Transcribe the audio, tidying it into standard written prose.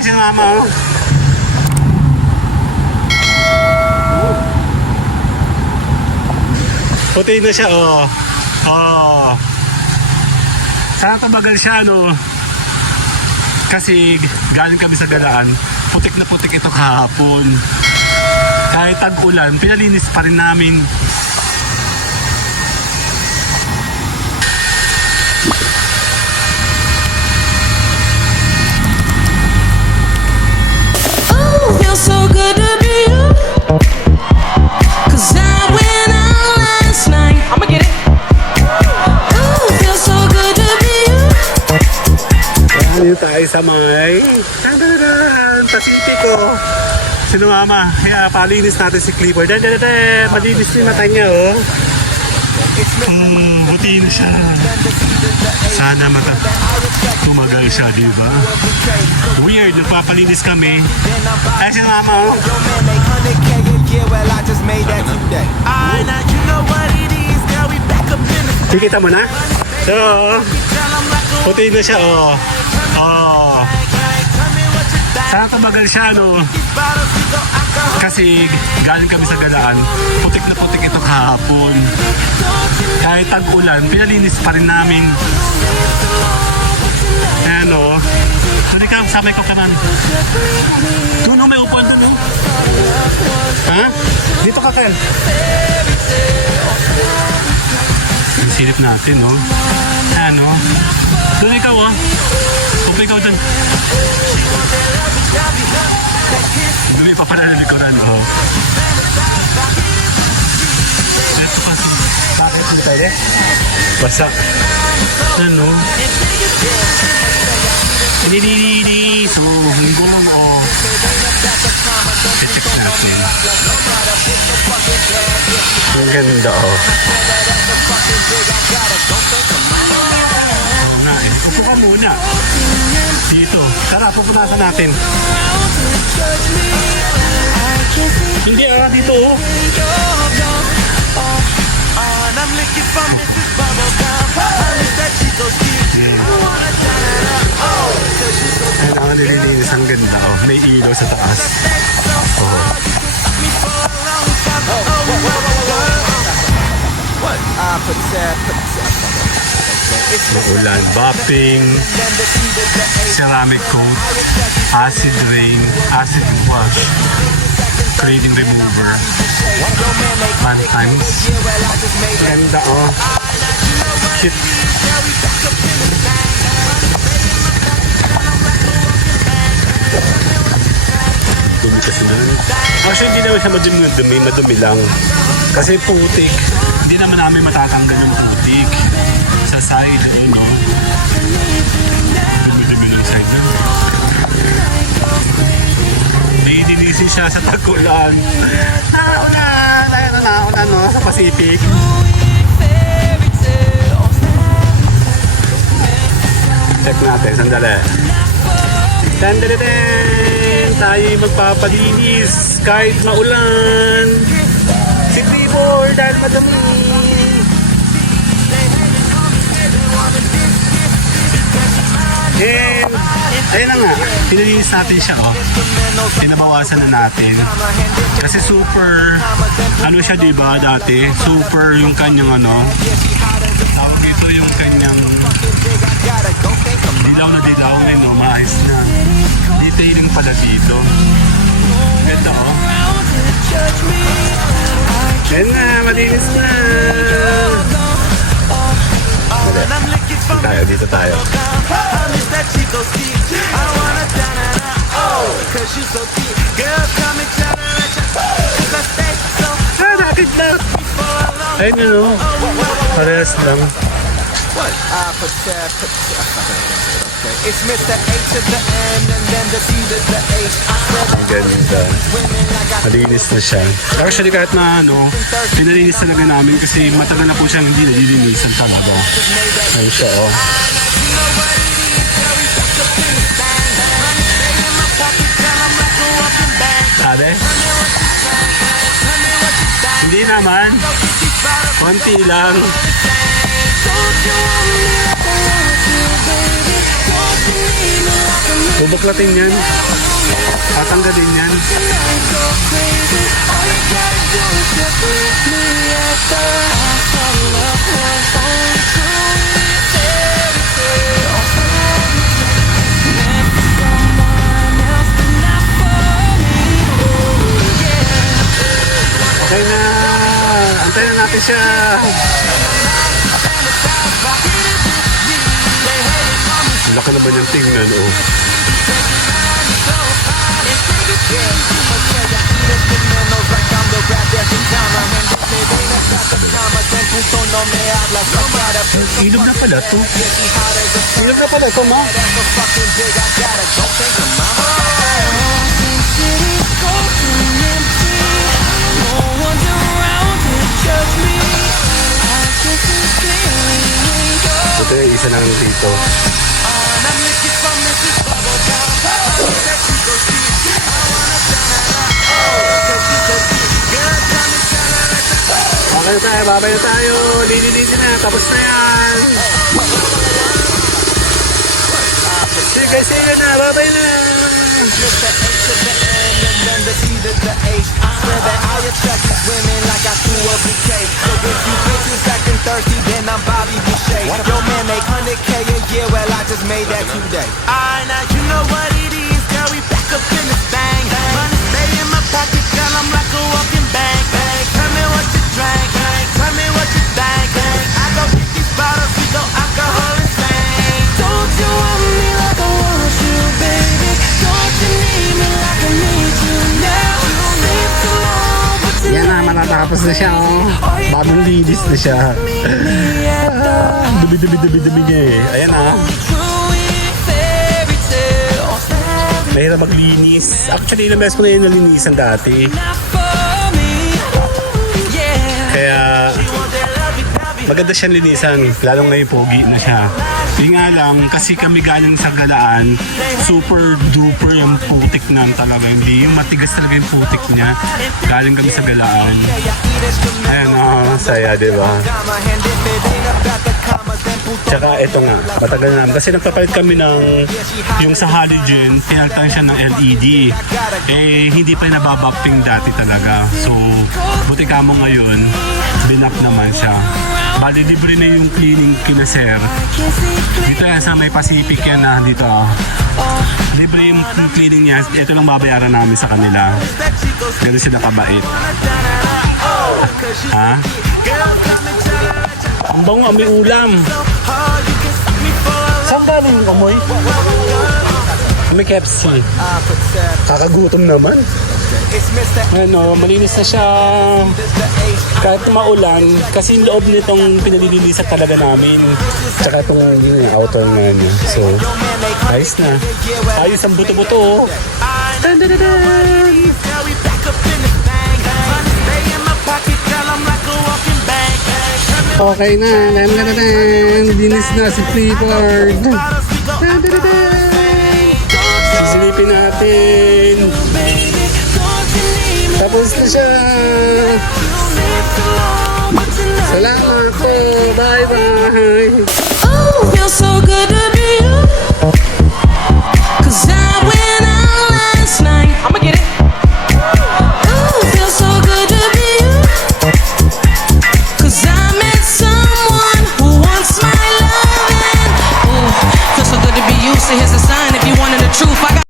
Ay, si mama, oh. Puti na siya, oh. Oh. Sana tumagal siya, no? Kasi galing kami sa galaan, putik na putik ito kahapon. Kahit tag-ulan, pinalinis pa rin namin. Feels so good to be you. 'Cause I went out last night. I'ma get it. Ooh, feels so good to be you. Dito tayo sa may Pacifico. Sino mama? Kaya palinis natin si Clifford. Malinis yung mata niya, oh. Buti na siya. Sana tumagal siya, di ba? Weird, nagpapalinis kami. Ay, si mama, oh. Kikita mo na? So, puti na siya, oh. Oh. Sana tumagal siya, no? Kasi galing kami sa galaan, putik na putik ito kahapon. Kahit tag-ulan, pinalinis pa rin namin. Ayan, oh. Doon ka, sabay ko ka man. Doon, may upuan doon, oh. Ha? Dito ka, Ken. Silip natin, oh. Ayan, oh. Doon ikaw, oh. Upo ikaw doon. Dumi pa pala na likuran, oh. Ito kasi. Bakit mo tayo, eh? Basa. Ano? Hindi. So, hanggang, oh. I-check natin. Ang ganda, oh. Upo ka muna. Dito. Tara, pupunasan natin. Hindi, dito, oh. Kailangan nililinis. Ang ganda, oh. May ilaw sa taas. Oh. Maulan, buffing, ceramic coat, acid rain, acid wash, cleaning remover, one times. Ganda, oh. Shit. Dumi kasi na. Actually, hindi naman siya madumi lang. Kasi putik. Hindi naman namin matatanggal yung putik. Sa side, yun, no? Dumi ng side na. Naininisin siya sa tag-ulan. Nauna, no? Sa Pacific. Check natin, sandali. Tayo magpapalinis kahit maulan. Si Clifford dahil madami. And ayun na nga, pinalinis natin siya, oh. Pinabawasan na natin. Kasi super, ano siya, diba, dati? Super yung kanyang, ano. Tawag ito yung kanyang dilaw na, no, maayos na. Detailing pala dito. Ganda, oh. Ayan na, malinis na. Dito tayo. Nakit na. Ayun yun, oh. Parehas lang. It's Mr. A to the N and then the C to the H. Ang ganda. Malinis na siya. Actually, kahit na ano, pinalinis talaga namin kasi matagal na po siyang hindi nalilinisan talaga. Ayun siya, oh. Sabi? Hindi naman. Konti lang. Bubuklatin yan. Tatanggalin yan. Okay na. Antayin na natin siya. Laki naman yung tingnan, oh. Ilog na pala to. Ilog na pala to, ma. Ito yung isa lang dito. Okay na tayo, babay na tayo. Lini-lini na, tapos na yan. Sige na, babay na. Mr. A to the N and then the C to the H. I swear that I attract these women like I threw a bouquet. So if you bitches acting thirsty, then I'm Bobby Boucher. Yo man make 100K a year, well I just made that today. Alright, now you know what it is, girl. We back up in this bang. Money stay in my pocket, girl. I'm like a walking bank. Tell me what you drank, tell me what you think. I go get these bottles, we go alcohol and sing. Don't you want me like I want you, baby? Don't you need me like I need you now? Sleep too long, but Yan na, matatapos na siya, oh. Bagong linis na siya. Dumi niya eh. Ayan ah. Mahirap maglinis. Actually, ilang beses ko na yun nalinisan dati. Kaya maganda siyang linisan. Lalong ngayon pogi na siya. Yung nga lang, kasi kami galing sa galaan, super duper yung putik na talaga. Hindi yung matigas talaga yung putik niya. Galing kami sa galaan. Ayan, saya, diba? Tsaka ito nga, matagal namin. Kasi nagpapalit kami ng yung sa halogen, pinalitan siya ng LED. Eh, hindi pa nababapping dati talaga. So, buti ka mo ngayon, binap naman siya. Bali, libre na yung cleaning kina sir. Dito yan sa may Pacific yan na dito. Libre yung cleaning niya. Ito lang babayaran namin sa kanila. Ganun sila kabait. Ha? Ang bango, amoy ulam. Saan galing yung amoy? May KFC. Kakagutom naman. Ano, malinis na siya. Kahit maulan, kasi yung loob nitong pinalilinisan talaga namin. Tsaka itong outer nga niya. So, ayos na. Ayos ang buto-buto. Dun-dun-dun-dun! Okay na. Linis na si Freeport. Sisilipin natin. Tapos na siya. Salamat po. Bye-bye. Oh, feels so good.